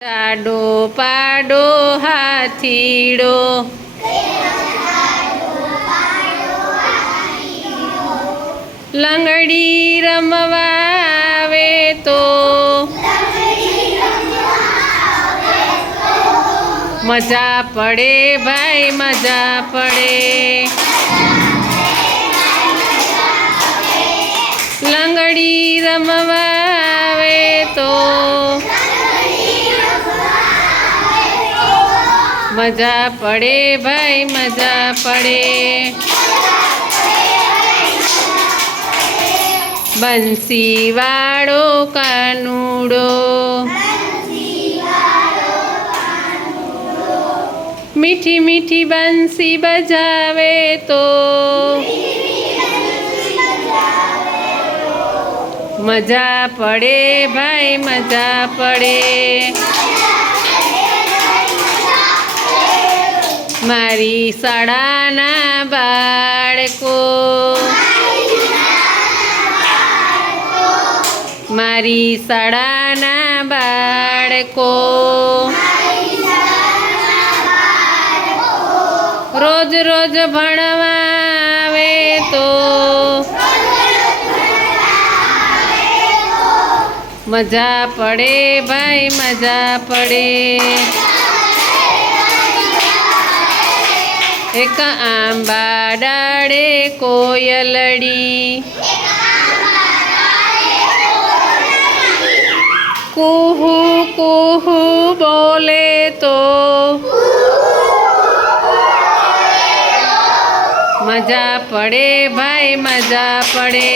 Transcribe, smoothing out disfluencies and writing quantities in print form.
જાડો પાડો હાથીડો લંગડી રમવા આવે તો મજા પડે ભાઈ મજા પડે લંગડી રમવા આવે તો મજા પડે ભાઈ મજા પડે બંસી વાળો કાનુડો મીઠી મીઠી બંસી બજાવે તો મજા પડે ભાઈ મજા પડે મારી શાળાના બાળકો મારી શાળાના બાળકો રોજ રોજ ભણવા આવે તો મજા પડે ભાઈ મજા પડે એક આંબા ડાળે કોયલડી કુહુ કુહુ બોલે તો મજા પડે ભાઈ મજા પડે